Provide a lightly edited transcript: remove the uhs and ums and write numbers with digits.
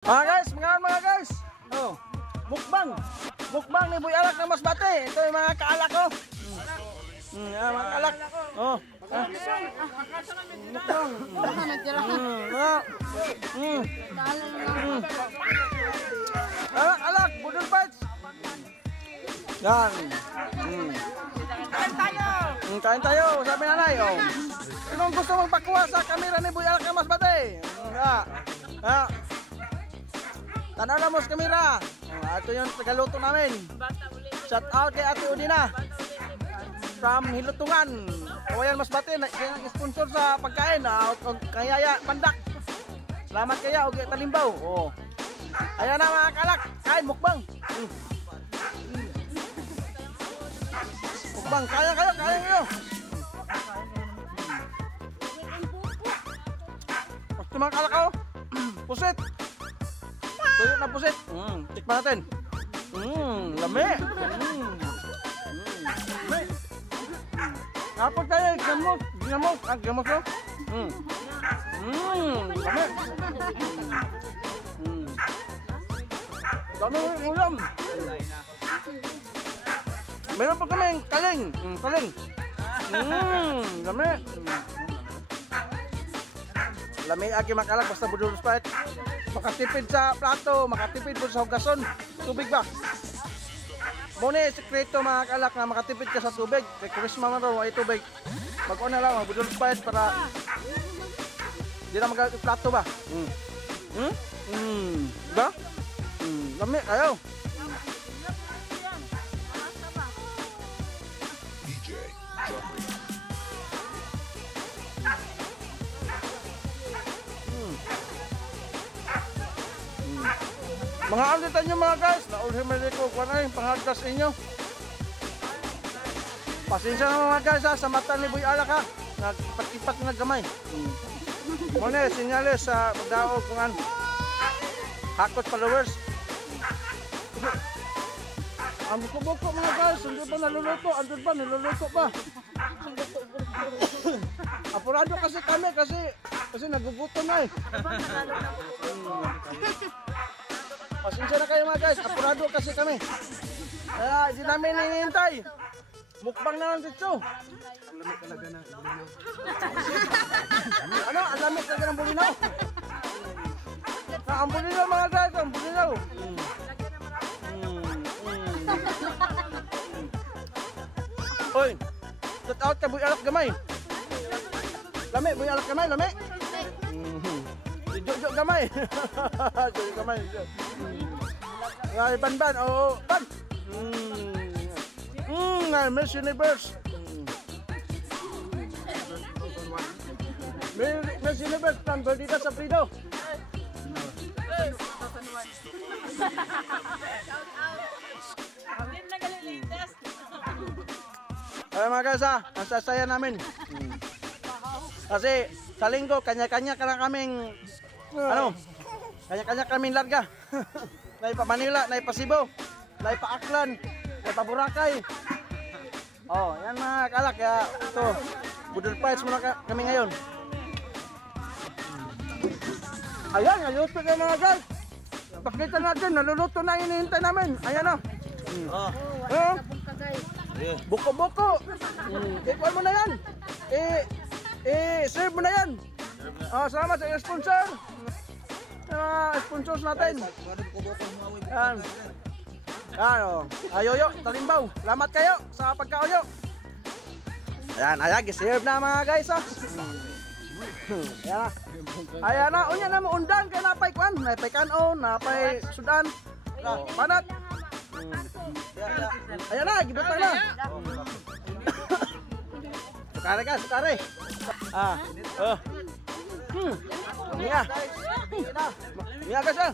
Mga guys. Oh, mukbang. Mukbang ni Boy Alak ng Masbate. Ito yung mga kaalak ko. Mga kaalak. Oh. Mukbang. Alak, budol fights. Yan. Kain tayo, sabi nanay. Oh. Sinong gusto mong pakuha sa kamera ni Boy Alak ng Masbate? Tanaw mo sa kamera. Ito yung tagaluto namin. Shout out kay Ate Udina from Hilutungan. Kawayan Masbate, kaya nag-sponsor sa pagkain. Kaya Pandak. Salamat kaya, og Talimbaw. Oh. Ayan na mga kalak, kain mukbang. Mukbang, kaya kayo. Basta mga kalak ko. Pusit. Tuyo na pusit. Tikman natin. Lami. Lami. Kapag tayo, gamot. Gamot ko. Lami. Dami ng ulam. Meron pa kami kaling. Lami. Lami agi makalak basta budol spite. Makatipid sa plato, makatipid po sa hugason. Tubig ba? Muna sekreto mga kalak na makatipid ka sa tubig. Kay Christmas man raw ay tubig. Mag-on na lang, budol spite para di na mag-plato ba? Ba? Lami, ayaw. Mga alitan nyo mga guys, naulhimili ko kung ano yung panghagdas inyo. Pasensya na mga guys sa mata ni Boy Alak ha. Nagpat-ipat na gamay. Muna sinyales sa magdaog kung ano. Hakot followers. Ang buko-buko mga guys, hindi ba naluluto? Andun ba? Niluluto ba? Apurado kasi kami kasi nagugutom na eh. Pasensya na kayo mga guys, apurado kasi kami. Kaya hindi namin hinihintay. Mukbang na lang dito. Ang lamit talaga ng bulinaw. Ano? Ang lamit talaga ng bulinaw? Ang bulinaw mga guys, ang bulinaw. Oy, shout out ka Boy Alak gamay. Lami, Boy Alak gamay, lami. Jojo gamay. Jojo gamay. Ngay ban, oh, ban. Miss Universe. Miss Universe from Gordita sa Prido. Ay mga guys ang sasaya namin. Kasi sa linggo, kanya-kanya ka lang kaming, kanya-kanya kaming larga. Naipa Manila, naipa Cebu, naipa Aklan, naipa Boracay. Oh, yan mga kalak, kaya ito, budol fights muna kami ngayon. Ayan, naluluto na mga guys. Pakita natin, naluluto na hinihintay namin. Ayan o. Buko-buko. Ikuan mo na yan. Serve mo na yan. Salamat sa sponsor. Sponsors natin. Yan. Ayoyo, Talimbaw. Salamat kayo sa pagkaoyo. Ayan, giserve na mga guys. Ayan na, unya na mo undan kay napay kwan, napay kanon, napay sudan. Panat. Ayan na, gibutang na. Sukare ka, sukare. Iya. Iya guys.